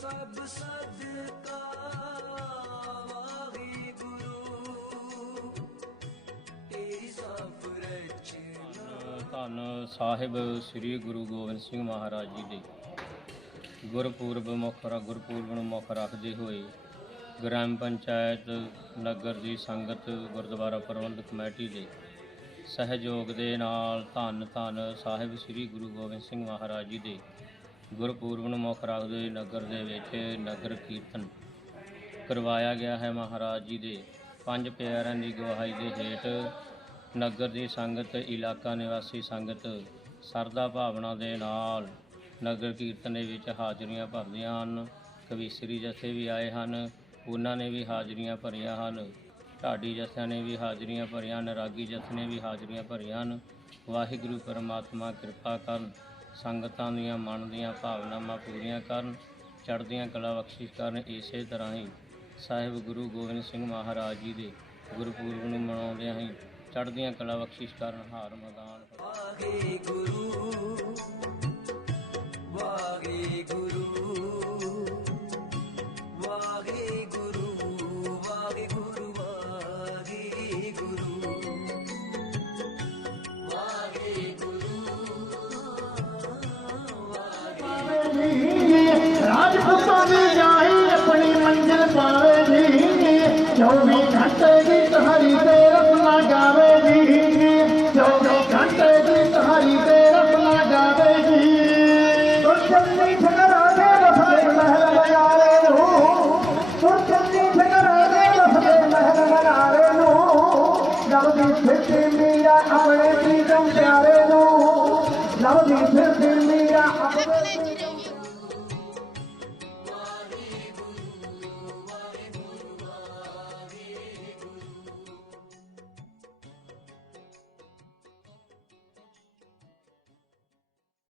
ਸਭ ਸਦਕਾ ਵਾਹਿਗੁਰੂ ਤੇਰੀ ਸਭ ਰਚਨਾ। ਧੰਨ ਸਾਹਿਬ ਸ੍ਰੀ ਗੁਰੂ ਗੋਬਿੰਦ ਸਿੰਘ ਮਹਾਰਾਜ ਜੀ ਦੇ। ਗੁਰਪੁਰਬ ਮੁੱਖ ਰ, ਗੁਰਪੁਰਬ ਨੂੰ ਮੁੱਖ ਰੱਖਦੇ ਹੋਏ ਗ੍ਰਾਮ ਪੰਚਾਇਤ, ਨਗਰ ਦੀ ਸੰਗਤ, ਗੁਰਦੁਆਰਾ ਪ੍ਰਬੰਧਕ ਕਮੇਟੀ ਦੇ ਸਹਿਯੋਗ ਦੇ ਨਾਲ ਧੰਨ ਧੰਨ ਸਾਹਿਬ ਸ੍ਰੀ ਗੁਰੂ ਗੋਬਿੰਦ ਸਿੰਘ ਮਹਾਰਾਜ ਜੀ ਦੇ ਗੁਰਪੁਰਬ ਨੂੰ ਮੁੱਖ ਰੱਖਦੇ ਹੋਏ ਨਗਰ ਦੇ ਵਿੱਚ ਨਗਰ ਕੀਰਤਨ ਕਰਵਾਇਆ ਗਿਆ ਹੈ। ਮਹਾਰਾਜ ਜੀ ਦੇ ਪੰਜ ਪਿਆਰਿਆਂ ਦੀ ਗਵਾਹੀ ਦੇ ਹੇਠ ਨਗਰ ਦੀ ਸੰਗਤ, ਇਲਾਕਾ ਨਿਵਾਸੀ ਸੰਗਤ ਸਰਦਾ ਭਾਵਨਾ ਦੇ ਨਾਲ ਨਗਰ ਕੀਰਤਨ ਦੇ ਵਿੱਚ ਹਾਜ਼ਰੀਆਂ ਭਰਦੀਆਂ ਹਨ। ਕਵੀਸ਼ਰੀ ਜਥੇ ਵੀ ਆਏ ਹਨ। ਉਹਨਾਂ ਨੇ ਵੀ ਹਾਜ਼ਰੀਆਂ ਭਰੀਆਂ ਹਨ। ਢਾਡੀ ਜਥਿਆਂ ਨੇ ਵੀ ਹਾਜ਼ਰੀਆਂ ਭਰੀਆਂ ਹਨ। ਰਾਗੀ ਜਥੇ ਨੇ ਵੀ ਹਾਜ਼ਰੀਆਂ ਭਰੀਆਂ ਹਨ। ਵਾਹਿਗੁਰੂ ਪਰਮਾਤਮਾ ਕਿਰਪਾ ਕਰਨ। ਸੰਗਤਾਂ ਦੀਆਂ ਮਨ ਦੀਆਂ ਭਾਵਨਾਵਾਂ ਪੂਰੀਆਂ ਕਰਨ, ਚੜ੍ਹਦੀਆਂ ਕਲਾ ਬਖਸ਼ਿਸ਼ ਕਰਨ, ਇਸੇ ਤਰ੍ਹਾਂ ਹੀ ਸਾਹਿਬ ਗੁਰੂ ਗੋਬਿੰਦ ਸਿੰਘ ਮਹਾਰਾਜ ਜੀ ਦੇ ਗੁਰਪੁਰਬ ਨੂੰ ਮਨਾਉਂਦਿਆਂ ਹੀ ਚੜ੍ਹਦੀਆਂ ਕਲਾ ਬਖਸ਼ਿਸ਼ ਕਰਨ ਹਾਰ ਮੈਦਾਨ ਵਾਹਿਗੁਰੂ। चौबी घंटे गीत हरी से रत्ना गावेगी चौबी घंटे गीत हरी से रत्ना गावेगी सुरचंदी ठगरा दे रफे महल बना रे नू सुरचंदी ठगरा दे रफे महल बना रे नू नव दी फिरती मीरा अपने प्रीतम प्यारे नू नव दी फिरती